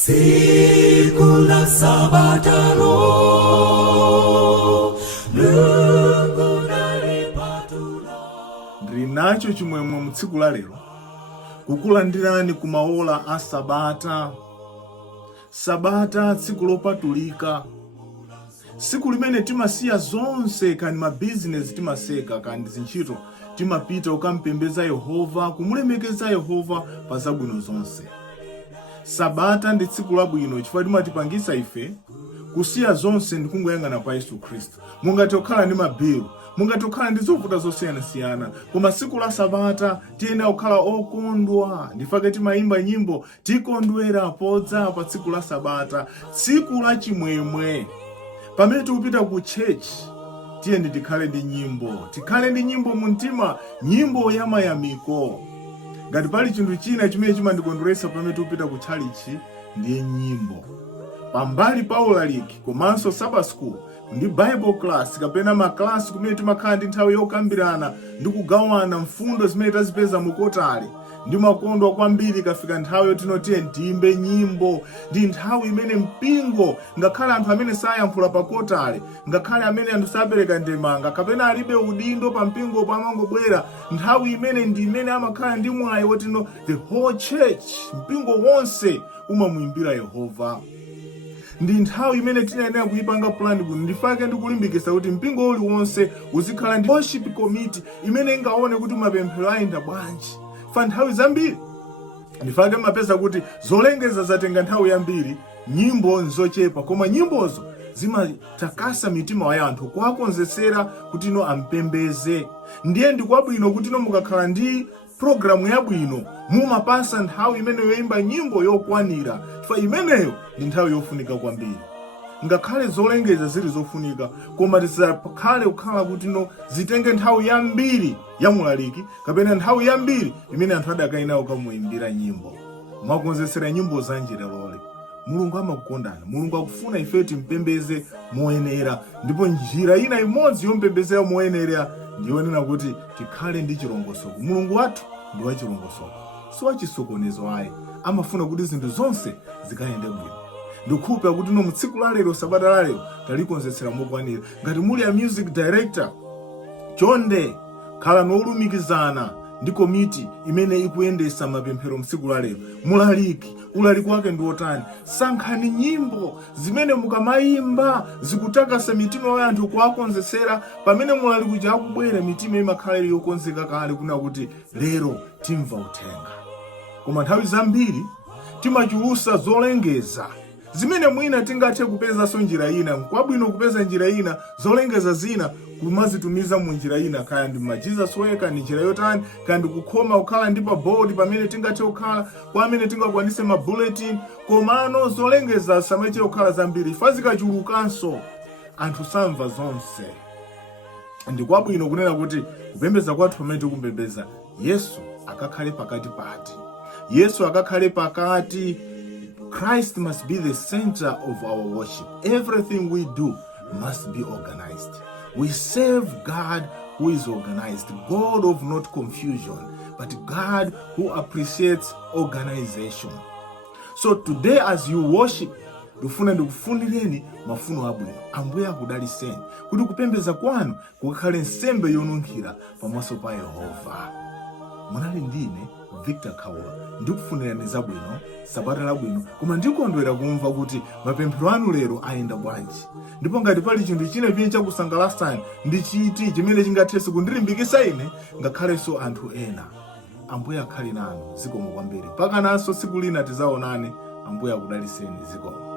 siku la sabatano Mungu nalipatula. Ndili nacho chimwemwe mu tsiku la lero kukulandirani ku maola a Sabata tsiku lopatulika, tsiku limene timasiya zonse, kani mabizinesi timaseka, kani zintchito timapita ukampembeza Yehova, kumulemekeza Yehova pa zabwino zonse. Sabata ndi tsiku labwino chifukwa timatipangisa ife kusiya zonse ndi kungoyang'ana pa Yesu Khristu. Mungati okhala ndi mabilu, mungati okhala ndi zovuta zosiyanasiyana, koma tsiku la Sabata tiyenera kukhala okondwa. Ndifake timayimba nyimbo tikondwera podza pa tsiku la Sabata, tsiku la chimwemwe. Pamene tikupita ku church tiyeni tikhale ndi nyimbo mu mtima, nyimbo ya mayamiko. Ngati pali chinthu china chimene chimandikondweresa pamene tikupita ku chalichi ndiye nyimbo. Pambali pa ulaliki komanso Sabbath school ndi Bible class kapena maklasi kumene timakhala ndi nthawi yokambirana ndi kugawana mfundo zimene tazipeza mu kotale, ndi makondwa kwambiri kafika nthawi yotinotiye ndimbe nyimbo. Ndi nthawi imene mpingo, ngakhale anthu amene sayankhula pa kotale, ngakhale amene anthu sapereka ndemanga kapena alibe udindo pa mpingo pamangobwera, nthawi imene ndi imene amakhala ndi mwayi wotino the whole church, mpingo wonse umamuimbira Yehova. Ndi nthawi imene tinayenera kuipanga plan kuti ndifake ndi kulimbikitsa kuti mpingo uliwonse uzikhala ndi worship committee imene ingaone kuti mapemphero ayenda bwanji. Fa nthawi zambiri ndifake mapeza kuti zolengeza zatenga nthawi yambiri, nyimbo nzochepa, koma nyimbozo zimatakasa mitima ya anthu kuwakonzesera kuti ino ampembeze. Ndiye ndikwabwino kuti ino mukakhala ndi programu yabwino mumapasa nthawi imene yoimba nyimbo yokwanira, chifukwa imeneyo ndi nthawi yofunika kwambiri. Ngakhale zolengeza zili zofunika, koma tisakhale kukhala kuti no zitenge nthawi yambiri ya mulaliki kapena nthawi yambiri imene anthu adakainawo kamuimbira nyimbo. Mwakonzesera nyimbo za njira lole. Mulungu amakukondana, Mulungu akufuna ife timpembeze moyenera, ndipo njira ina imodzi yompembezera moyenera ndiyonena kuti tikhale ndi chilongosoko. Mulungu wathu ndi wa chilongosoko, si wa chisokonezo ayi. Amafuna kuti zinthu zonse zikayende bwino. Ndikhupa kuti no mu tsiku la lero, Sabata la lero, talikonzesera mokwanira. Ngati muli a music director, chonde khala nolumikizana ndi komiti imene ikuyendesa mapemphero mtsiku la lero. Mulaliki, ulaliki wake ndi otani? Sankhani nyimbo zimene mukamayimba zikutakasa mitima ya anthu kuwakonzesera. Pamene mulaliki uja akubwera, mitima imakhala ili yokonzeka kale kuna kuti lero timva uthenga. Koma nthawi zambiri timachulusa zolengeza zimene mwina tingathe kupeza so njira ina. Kwabwino kupeza njira ina, zolengeza zina kumazitumiza mu njira ina, kaya ndi Jesus way, kandi njira yotani, kandi kukhoma kukhala ndi pa board pamene tingathe kukhala, kwa amene tingakwanise ma bulletin. Komano zolengeza samache kukhala zambiri, fazikachulukanso anthu samva zonse. Ndi kwabwino kunena kuti kupembeza kwathu pamene tikumpembeza Yesu akakhale pakati pati. Yesu akakhale pakati. Christ must be the center of our worship. Everything we do must be organized. We serve God who is organized, God of not confusion, but God who appreciates organization. So today as you worship, ndifuna ndikufunireni mafuno abwino. Ambuye akudaliseni kuti kupembeza kwanu kukhale nsembe yonunkhira pamaso pa Yehova. Munali ndine Victor Kaula, ndikufunirani zabwino, Sabata labwino, koma ndikondwera kumva kuti mapemphero anu lero ayenda bwanji. Ndipo ngati pali chinthu china chimene chakusangalasani ndi chiti chimene chingathenso kundilimbikitsa ine ngakhalenso anthu ena. Ambuye akhale nanu, zikomo kwambiri. Pakananso tsiku lina tizaonane. Ambuye akudaliseni, zikomo.